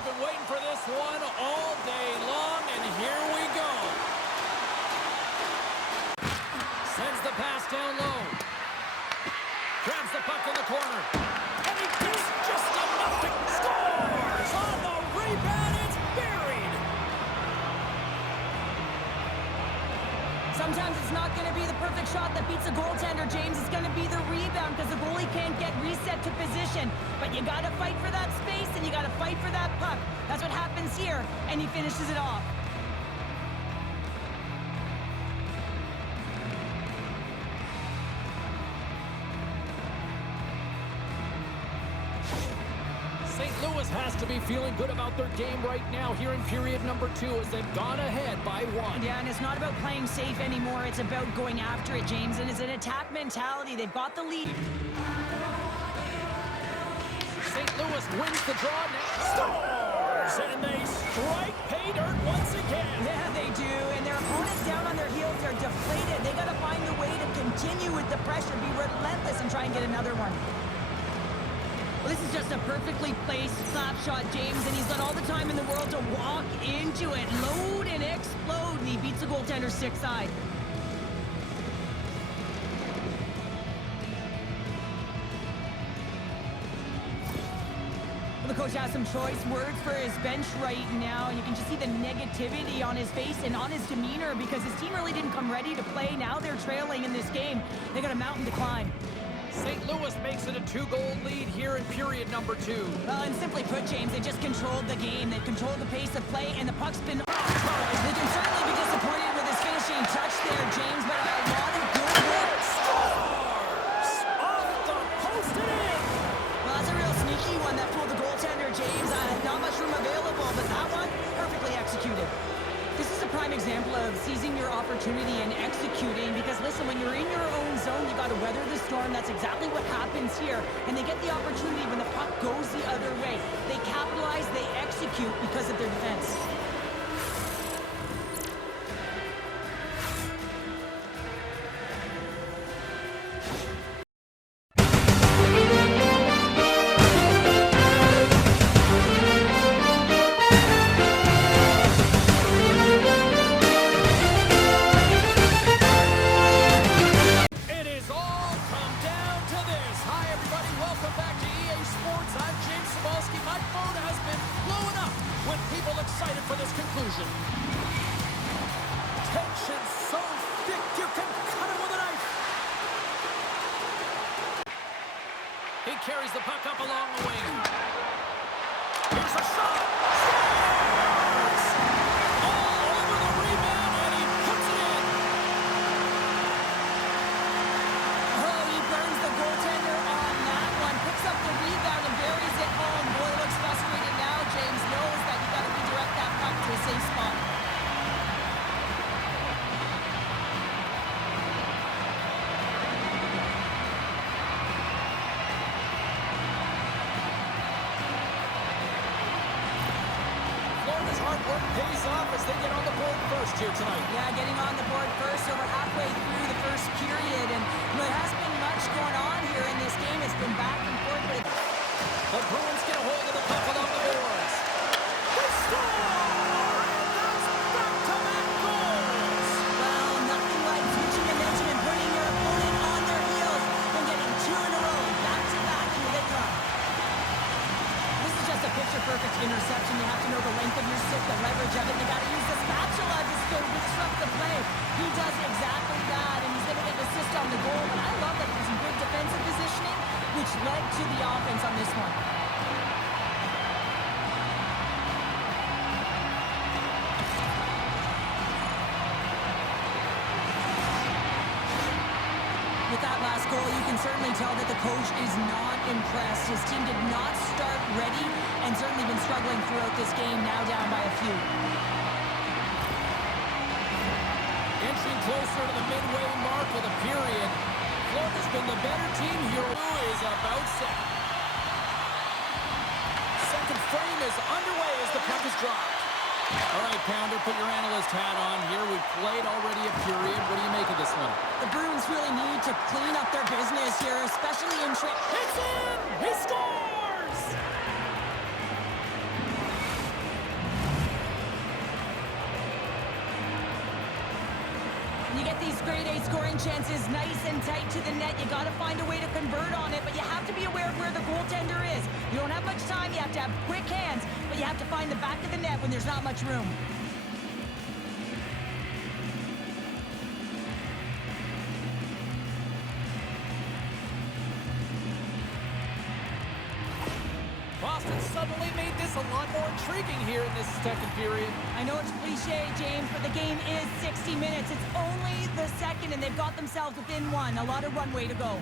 we've been waiting for this one all day long, and here we go. Sends the pass down low. Grabs the puck in the corner. And he does just enough to scores on the rebound. It's buried. Sometimes it's not going to be the perfect shot that beats a goaltender, James. It's going to be the rebound because the goalie can't get reset to position. But you got to fight for that space and you got to fight for that puck. That's what happens here, and he finishes it off. St. Louis has to be feeling good about their game right now here in period number 2 as they've gone ahead by 1. Yeah, and it's not about playing safe anymore. It's about going after it, James, and it's an attack mentality. They've got the lead. St. Louis wins the draw now. Scores! And they strike pay dirt once again. Yeah, they do. And their opponents down on their heels, they're deflated. They got to find a way to continue with the pressure, be relentless, and try and get another one. Well, this is just a perfectly placed slap shot, James, and he's got all the time in the world to walk into it, load and explode, and he beats the goaltender stick side. Well, the coach has some choice words for his bench right now, and you can just see the negativity on his face and on his demeanor because his team really didn't come ready to play. Now they're trailing in this game. They got a mountain to climb. St. Louis makes it a 2-goal lead here in period number 2. Well, and simply put, James, they just controlled the game. They controlled the pace of play, and the puck's been... They can certainly be disappointed with his finishing touch there, James, but a lot of good work. Scores! Off the post and in! Well, that's a real sneaky one that fooled the goaltender, James. Not much room available, but that one, perfectly executed. This is a prime example of seizing your opportunity and executing because, listen, when you're in your own zone, you got to weather the storm. That's exactly what happens here. And they get the opportunity when the puck goes the other way. They capitalize, they execute because of their defense. Excited for this conclusion. Tension so thick you can cut it with a knife. He carries the puck up along the wing. Here's a shot. Scores! All over the rebound, and he puts it in. Oh, he burns the goaltender on that one. Picks up the rebound and buries it home. Boy, looks frustrated now. James knows that you got to redirect that puck to a safe spot. Florida's hard work pays off as they get on the board first here tonight. Yeah, getting on the board first over halfway through the first period. And there hasn't been much going on here in this game. It's been back and forth. But the Bruins get a hold of the puck along the boards. They score! And that's back-to-back goals! Well, nothing like switching momentum and putting your opponent on their heels and getting 2 in a row. Back-to-back, here they come. This is just a picture-perfect interception. You have to know the length of your stick, the leverage of it. You got to use the spatula to still disrupt the play. He does exactly that, and he's going to get an assist on the goal. But I love that he was in good defensive positioning, which led to the offense on this one. With that last goal, you can certainly tell that the coach is not impressed. His team did not start ready and certainly been struggling throughout this game, now down by a few. Inching closer to the midway mark of the period. Florida's been the better team here. Who is about set. Second frame is underway as the puck is dropped. All right, Pounder, put your analyst hat on here. We've played already a period. What do you make of this one? The Bruins really need to clean up their business here, especially in It's in! He scores! these grade A scoring chances nice and tight to the net. You got to find a way to convert on it, but you have to be aware of where the goaltender is. You don't have much time. You have to have quick hands, but you have to find the back of the net when there's not much room. Boston suddenly made this a lot more intriguing here in this second period. I know it's cliche, James, but the game is 60 minutes. It's only the second, and they've got themselves within one. A lot of runway to go.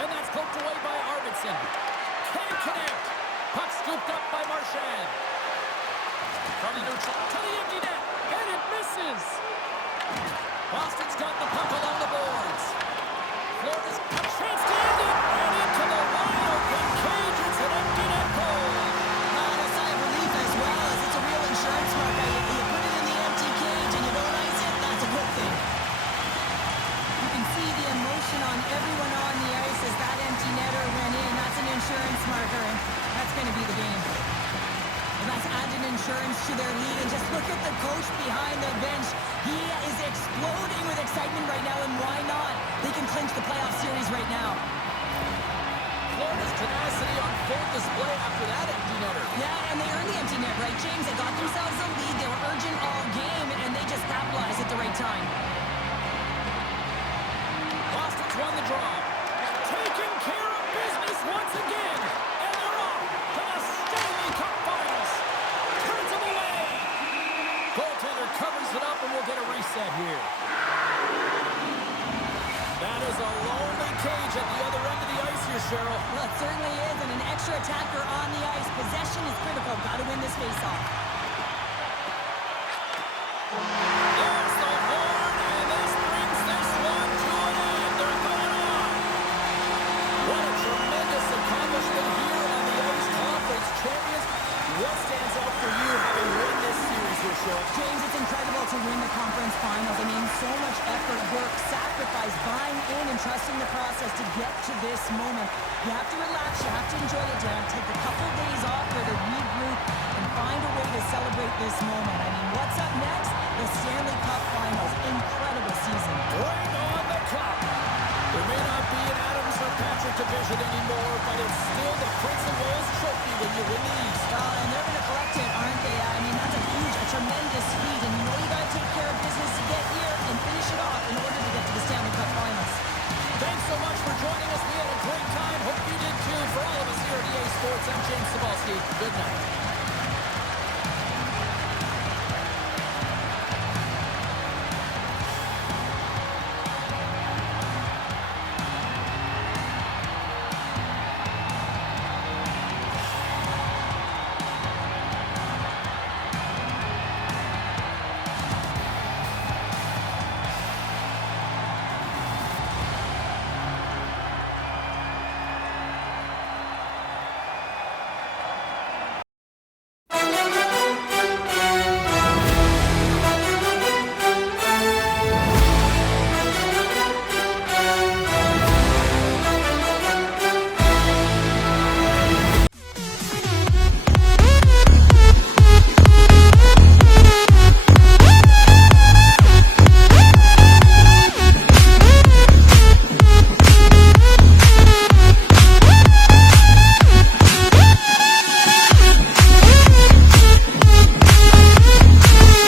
And that's poked away by Arvidsson. Can't connect. Puck scooped up by Marchand. From the neutral to the empty net, and it misses. Boston's got the puck along the boards. Florida's a chance to end it, and into the wide open cage. It's an empty net goal. A sigh of relief as well, as it's a real insurance marker. You put it in the empty cage and you don't ice it, that's a good thing. You can see the emotion on everyone on the ice as that empty netter went in. That's an insurance marker, and that's going to be the game. And that's added insurance to their lead, and just look at the coach behind the bench. He is exploding with excitement right now, and why not? They can clinch the playoff series right now. Florida's tenacity on full display after that empty netter. Yeah, and they earned the empty net, right, James? They got themselves a lead. They were urgent all game, and they just capitalized at the right time. Boston's won the draw. Taking care of business once again. And they're off to the Stanley Cup Finals. Turns them away. Goaltender covers it up, and we'll get a reset here. That is a lonely cage at the other end of the ice here, Cheryl. Well, it certainly is, and an extra attacker on the ice. Possession is critical. Got to win this faceoff. There's the horn, and this brings this one to an end. They're going on. What a tremendous accomplishment here on the Ice Conference Champions. What stands out for you having won this series here, Cheryl? James, it's incredible to win the conference finals. I mean, so much effort, work, sacrifice, buying in and trusting the process to get to this moment. You have to relax. You have to enjoy it. You have to take a couple days off here to regroup and find a way to celebrate this moment. I mean, what's up next? The Stanley Cup Finals. Incredible season. Bring on the cup. There may not be an Adams or Patrick division anymore, but it's still the Prince of Wales trophy when you win the East. And they're going to collect it, aren't they? I mean, that's a tremendous feat, and you know you got to take care of business to get here and finish it off in order to get to the Stanley Cup Finals. Thanks so much for joining us. We had a great time. Hope you did too. For all of us here at EA Sports, I'm James Cebulski. Good night.